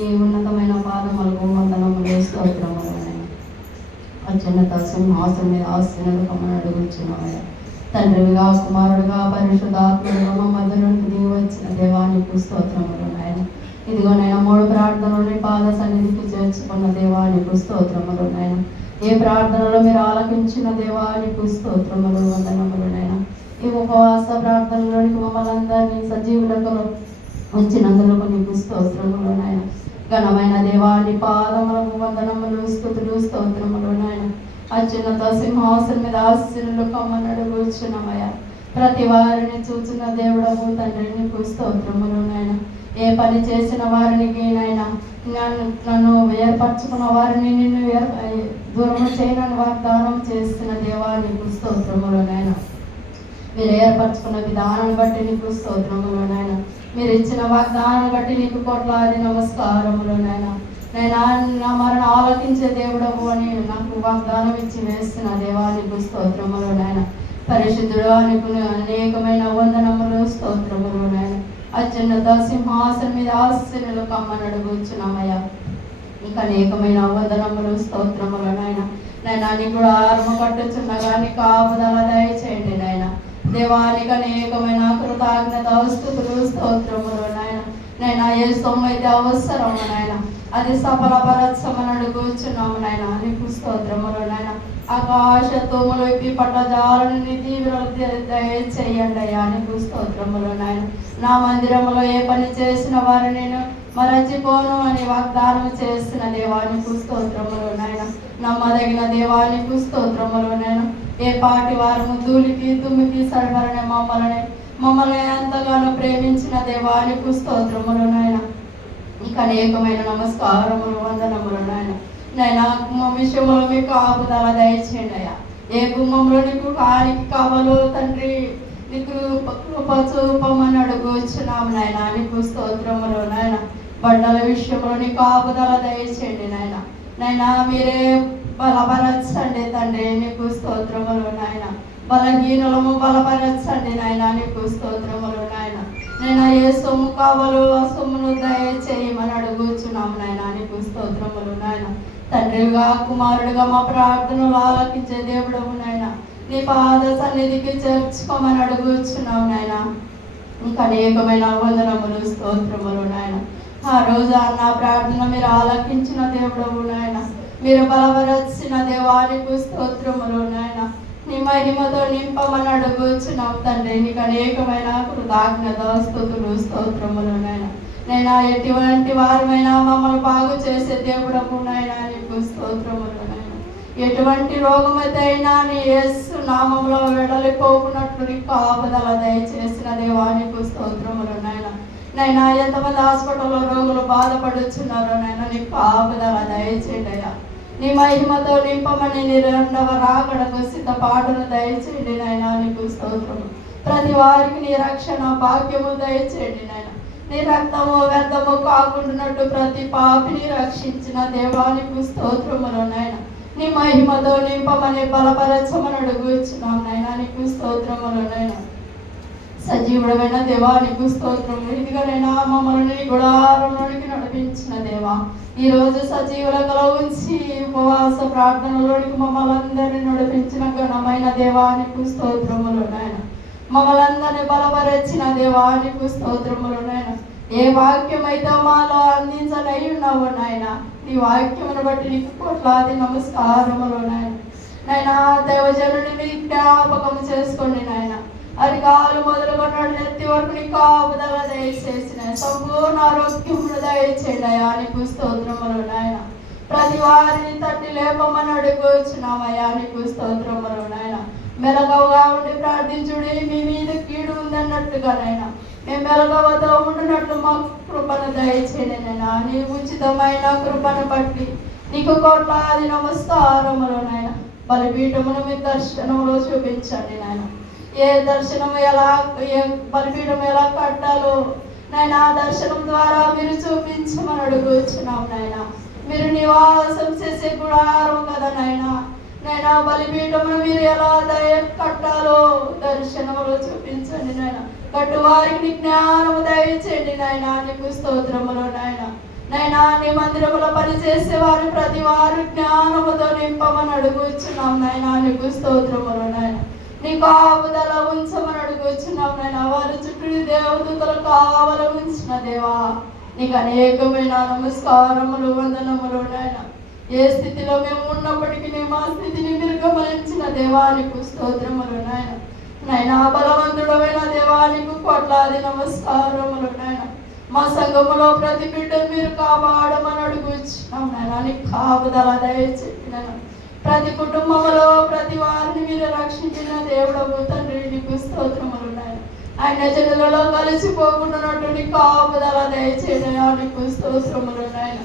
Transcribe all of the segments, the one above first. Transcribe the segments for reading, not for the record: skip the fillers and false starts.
ఈ ఉన్నతమైన పాదములకు వందనములు స్తోత్రములు నాయన. అత్యున్నత సింహాసనం మీద ఆశీనులు కమ్మని అడుగుచున్నామయ్యా. తండ్రిగా కుమారుడుగా పరిశుద్ధాత్మడుగా మా మధ్యలోకి దిగి వచ్చిన దేవానికి స్తోత్రములు నాయన. ఇదిగో నేను 3 ప్రార్థనలు పాద సన్నిధికి చేర్చుకున్న దేవానికి స్తోత్రములు నాయన. ఏ ప్రార్థనలో మీరు ఆలకించిన దేవానికి స్తోత్రములు వందనములు నాయన. ఈ ఉపవాస ప్రార్థనలోనికి మమ్మల్ని అందరినీ సజీవులకు వచ్చినందులకు నీకు స్తోత్రములు నాయన. ఘనమైన దేవాని పాదములకు వందనములు స్తుతులు స్తోత్రములు నాయన. అత్యున్నత సింహాసనం మీద ఆశీనులు కమ్మని అడుగుచున్నామయ్యా. ప్రతి వారిని చూచిన దేవుడవు తండ్రి నీకు స్తోత్రములు నాయన. ఏ పని చేసిన వారికి నాయన నన్ను ఏర్పరచుకున్న వారిని నిన్ను దూరం చేయనని వాగ్దానం చేస్తున్న దేవా నీకు స్తోత్రములు నాయన. మీరు ఏర్పరచుకున్న విధానాన్ని బట్టి నీకు స్తోత్రములు నాయన. మీరు ఇచ్చిన వాగ్దానాన్ని బట్టి నీకు కోట్లాది నమస్కారములు నాయన. నేను నా మరణ ఆలోకించే దేవుడవు అని నాకు వాగ్దానం ఇచ్చి వేస్తున్న దేవా నీకు స్తోత్రములు నాయన. పరిశుద్ధుడు నీకు అనేకమైన వందనములు స్తోత్రములు నాయన. అత్యున్నత సింహాసనం మీద ఆశీనులు కమ్మని అడుగుచున్నామయ్యా. ఇంకా అనేకమైన వందనములు స్తోత్రములు నాయన. నైనా నీ కూడా ఆరము కట్టుచున్నగా నీ కాపుదల దయచేయండి నాయన. దేవానికి అనేకమైన కృతజ్ఞత స్తుతులు స్తోత్రములు నాయన. నైనా ఏ సొమ్ము అయితే అవసరము నాయన అది సఫలపరచమని అడుగుచున్నాము నాయన. నీకు స్తోత్రములు నాయన. ఆకాశ తోములు ఇప్పి పట్టజాలని తీవ్రలు దయచేయండి అయ్యా. నీకు స్తోత్రములు నాయన. నా మందిరములో ఏ పని చేసిన వారు నేను మరచిపోను అని వాగ్దానం చేసిన దేవానికి స్తోత్రములు నాయన. నమ్మదగిన దేవానికి స్తోత్రములు నాయన. ఏ పాటి వారు ధూళికి దుమ్మికి సరిపరనే మమ్మల్ని ఎంతగానో ప్రేమించిన దేవానికి స్తోత్రములు నాయన. ఇక అనేకమైన నమస్కారములు వందనములు నాయన. నైనా మా విషయంలో మీకు ఆపుదల దయచేయండి అయ్యా. ఏ గుమ్మంలో నీకు కానికి కావాలో తండ్రి నీకు కృప చూపమని అడుగుచున్నాము నాయన. నీకు స్తోత్రములు నాయన. బండల విషయంలో నీకు ఆపుదల దయచేయండి నాయన. నైనా మీరే బలపరచండి తండ్రి. నీకు స్తోత్రములు నాయన. బలహీనలము బలపరచండి నాయన. నీకు స్తోత్రములు నాయన. నేను ఏ సొమ్ము కావాలో ఆ సొమ్మును దయచేయమని అడుగుచున్నాము నాయన. నీకు స్తోత్రములు నాయన. తండ్రిగా కుమారుడుగా మా ప్రార్థనలు ఆలకించే దేవుడవు నాయన. నీ పాద సన్నిధికి చేర్చుకోమని అడుగుచున్నాము నాయన. ఇంకా అనేకమైన వందనములు స్తోత్రములు నాయన. ఆ రోజు నా ప్రార్థన మీరు ఆలకించిన దేవుడవు నాయన. మీరు బలపరచిన దేవానికి స్తోత్రములు నాయన. నీ మహిమతో నింపమని అడుగుచున్నాం తండ్రి. నీకు అనేకమైన కృతజ్ఞత స్తుతులు స్తోత్రములు నాయన. నేను ఎటువంటి వారమైనా మమ్మల్ని బాగు చేసే దేవుడము నాయన. నీకు స్తోత్రములు నాయన. ఎటువంటి రోగమైతే అయినా నీ యేసు నామంలో వెడలిపోకున్నట్లు నీకు కాపుదల దయచేసిన దేవానికి స్తోత్రములు నాయన. నైనా ఎంతమంది హాస్పిటల్లో రోగులు బాధపడుచున్నారో నాయన నీకు కాపుదల దయచేయండి అయ్యా. నీ మహిమతో నింపమని నీ రెండవ రాకడకు సిద్ధపాటును దయచేయండి నాయన. నీకు స్తోత్రము. ప్రతి వారికి నీ రక్షణ భాగ్యము దయచేయండి నాయన. నీ రక్తము వ్యర్థము కాకుండానట్టు ప్రతి పాపిని రక్షించిన దేవానికి స్తోత్రములు నాయన. నీ మహిమతో నింపమని బలపరచమని అడుగుచున్నాం నాయన. నీకు స్తోత్రములు నాయన. సజీవుడమైన దేవానికి స్తోత్రములు. ఇదిగోనైనా మమ్మల్ని గుడారంలోనికి నడిపించిన దేవా, ఈరోజు సజీవులలో ఉంచి ఉపవాస ప్రార్థనలోనికి మమ్మల్ని అందరినీ నడిపించిన ఘనమైన దేవానికి స్తోత్రములు నాయన. మమ్మల్ని అందరినీ బలపరిచిన దేవానికి స్తోత్రములు నాయన. ఏ వాక్యం అయితే మాలో అందించనై ఉన్నావు నాయన, నీ వాక్యమును బట్టి నీకు కోట్లాది నమస్కారములు నాయన. నాయన దైవజనుని మీ జ్ఞాపకం చేసుకోండి నాయన. అధికారులు మొదలుకొన్నాడు నెత్తి వరకు నీ కాపుదల దయచేసిన సంపూర్ణ ఆరోగ్యమును దయచేయండి అయ్యా. నీకు స్తోత్రములు నాయన. ప్రతి వారిని తట్టి లేపమని అడుగుచున్నామయ్యా. నీకు స్తోత్రములు నాయన. మెలకువగా ఉండి ప్రార్థించుడి, మీ మీద కీడు ఉందన్నట్టుగా నాయన మేము మెలకువతో ఉండినట్లు మాకు కృపను దయచేయండి నాయన. నీ ఉచితమైన కృపను బట్టి నీకు కోట్లాది నమస్కారములు నాయన. బలిపీఠమును మీ దర్శనంలో చూపించండి నాయన. ఏ దర్శనం ఎలా, ఏ బలిపీఠం ఎలా కట్టాలో నాయన ఆ దర్శనం ద్వారా మీరు చూపించమని అడుగుచున్నాం నాయన. మీరు నివాసం చేసే గుడారం కదా నాయన. నాయన బలిపీఠమును మీరు ఎలా కట్టాలో దర్శనంలో చూపించండి నాయన. కట్టు వారికి జ్ఞానము దయచేయండి నాయన. నీకు స్తోత్రములు నాయన. నైనా నీ మందిరములో పనిచేసే వారు ప్రతి వారు జ్ఞానముతో నింపమని అడుగుచున్నాం నాయనా. నీకు స్తోత్రములు నాయన. నీ కాపుదల ఉంచమని అడుగుచున్నాం నాయన. వారి చుట్టూ దేవదూతలు కావల ఉంచిన దేవా, నీకు అనేకమైన నమస్కారములు, వందనములు నాయన. ఏ స్థితిలో మేము ఉన్నప్పటికీ మా స్థితిని మీరు గమనించిన దేవానికి స్తోత్రములు నాయన. నైనా బలవంతుడమైన దేవానికి కోట్లాది నమస్కారములు నాయన. మా సంఘములో ప్రతి బిడ్డను మీరు కాపాడమని అడుగుచున్నాం నాయన. నీకు కాపుదల దయచేయండి నాయన. ప్రతి కుటుంబంలో ప్రతి వారిని మీరు రక్షించిన దేవుడవు తండ్రి, నీకు స్తోత్రములు నాయన. ఆయన జనులలో కలిసిపోకుండానట్టు నీ కాపుదల దయచేయండి, నీకు స్తోత్రములు నాయన.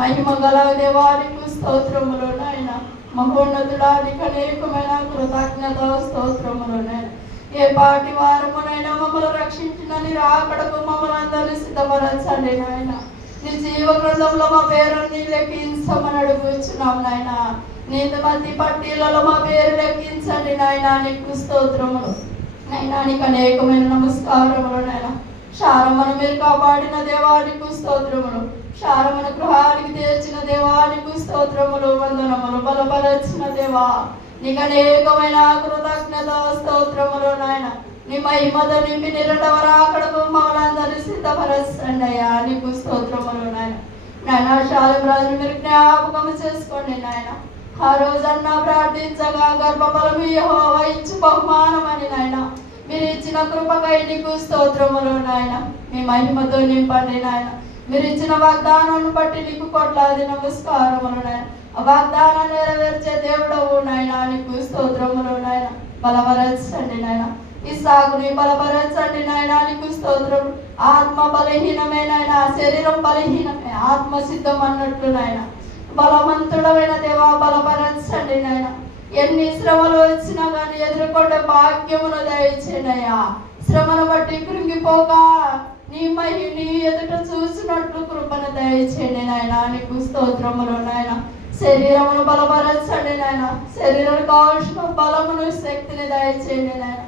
మహిమ గల దేవానికి స్తోత్రములు నాయన. మహోన్నతుడానికి అనేకమైన కృతజ్ఞత స్తోత్రములు నాయన. ఏ పాటి వారమునైనా మమ్మల్ని రక్షించిన నీ రాకడకు మమ్మల్ని అందరినీ సిద్ధపరచండి నాయన. నీ జీవ గ్రంథంలో మా పేరుని లెక్కించమని అడుగుచున్నాం నాయన. నీతి మంది పట్టీలలో మా పేరు లెక్కించండి నాయన. నీకు స్తోత్రములు నైనా. నీకు అనేకమైన నమస్కారములు నాయన. శారమను మీరు కాపాడిన దేవానికి స్తోత్రములు. శారమను గృహానికి తెచ్చిన దేవానికి స్తోత్రములు, వందనములు. బలపరచిన దేవా, నీకు అనేకమైన కృతజ్ఞత స్తోత్రములు నాయన. నీ మహిమతో నింపి నిరంతర రాకడకు మమ్మల్ని అందరినీ సిద్ధపరచండి అయ్యా. నీకు స్తోత్రములు నాయన. నాయన శాలం రాజును మీరు జ్ఞాపకం చేసుకోండి నాయన. ఆ రోజన్నా ప్రార్థించగా గర్భఫలము యెహోవా ఇచ్చు బహుమానమని నాయన. మీరు ఇచ్చిన కృపకై నీకు స్తోత్రములు నాయన. మీ మహిమతో నింపండి నాయన. మీరు ఇచ్చిన వాగ్దానాన్ని బట్టి నీకు కోట్లాది నమస్కారములు నాయన. ఆ వాగ్దానం నెరవేర్చే దేవుడవు నాయన. నీకు స్తోత్రములు నాయన. బలపరచండి నాయన. ఈ సాగుని బలపరచండి నాయన. నీకు స్తోత్రం. ఆత్మ బలహీనమే నాయన, శరీరం బలహీనమే, ఆత్మ సిద్ధం అన్నట్లు నాయన. బలవంతుడమైన దేవా, బలపరచండి నాయన. ఎన్ని శ్రమలు వచ్చినా కానీ ఎదుర్కొంటే భాగ్యమును దయచేనయ్యా. శ్రమను బట్టి కృంగిపోక నీ ఎదుట చూసినట్లు కృపను దయచేయండి నాయన. నీకు స్తోత్రములు నాయన. శరీరమును బలపరచండి నాయన. శరీరానికి కావాల్సిన బలమును, శక్తిని దయచేయండి నాయన.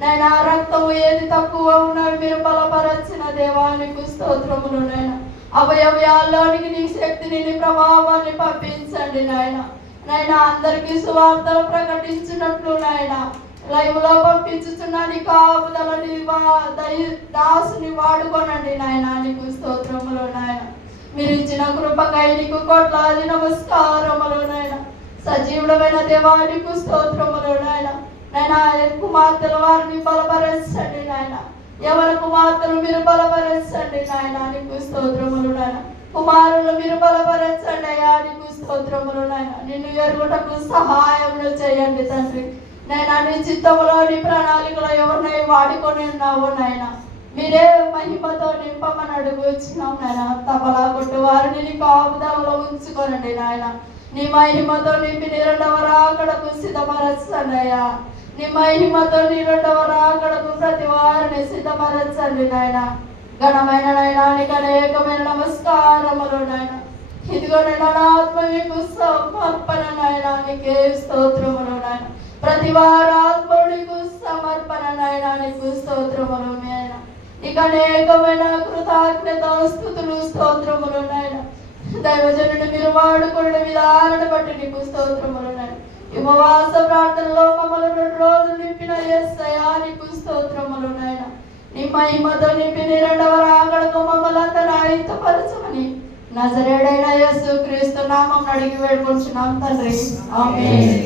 నాయన రక్తము ఏది తక్కువ ఉన్నవి మీరు బలపరచిన దేవా, నీకు స్తోత్రములు నాయన. అవయవాల్లోనికి నీ శక్తిని, నీ ప్రభావాన్ని పంపించండి నాయన. నాయన అందరికీ సువార్తలు ప్రకటించినట్లు నాయన లైవ్ లో పంపించుతున్నా నీ కాపుదలని దాసుని వాడుకోనండి నాయన. నీకు స్తోత్రములు నాయన. మీరు ఇచ్చిన కృపకై నీకు కోట్లాది నమస్కారములు నాయన. సజీవుడమైన దేవా, నీకు స్తోత్రములు నాయన. నాయన కుమార్తెల వారిని బలపరచండి నాయన. ఎవరి కుమార్తెలు మీరు బలపరచండి నాయన. నీకు స్తోత్రములు నాయన. కుమారులు మీరు బలపరచండి అయ్యా. నీకు స్తోత్రములు నాయన. నిన్ను ఎరుగుటకు సహాయములు చేయండి తండ్రి. నైనా నీ చిత్తములో, నీ ప్రణాళికలో ఎవరినై వాడుకొని ఉన్నావు నాయన. మీరే మహిమతో నింపమని అడుగుచున్నాం నాయన. తబలా కొట్టు వారిని నీ కాపుదలలో ఉంచుకోనండి నాయన. నీ మహిమతో నింపి నిరండవ రాకడకు సిద్ధపరచండి అయ్యా. నీ మహిమతో నిరండవ రాకడకు ప్రతి వారిని సిద్ధపరచండి నాయన. ఘనమైన నాయన నీకు అనేకమైన నమస్కారములు నాయన. ఇదిగో నేను ఆత్మ మీకు సమర్పణ నాయన. నీకే స్తోత్రములు నాయన. ప్రతి వారు ఆత్మకు సమర్పణ నాయన. నీకు స్తోత్రములు నాయన. నీకు అనేకమైన కృతజ్ఞత స్తుతులు, స్తోత్రములు నాయన. దైవజనుడు మీరు వాడుకున్న విధానాన్ని బట్టి నీకు స్తోత్రములు నాయన. ఉపవాస ప్రార్థనలో మమ్మల్ని 2 రోజులు నింపిన యేసయ్యా, నీకు స్తోత్రములు నాయన. నీ మహిమతో నింపి నిరండవ రాకడకు మమ్మల్ని అంతా ఆయుధపరచమని నజరేయుడైన యేసుక్రీస్తు నామమున అడిగి వేడుకొంచున్నాం తండ్రి. ఆమేన్.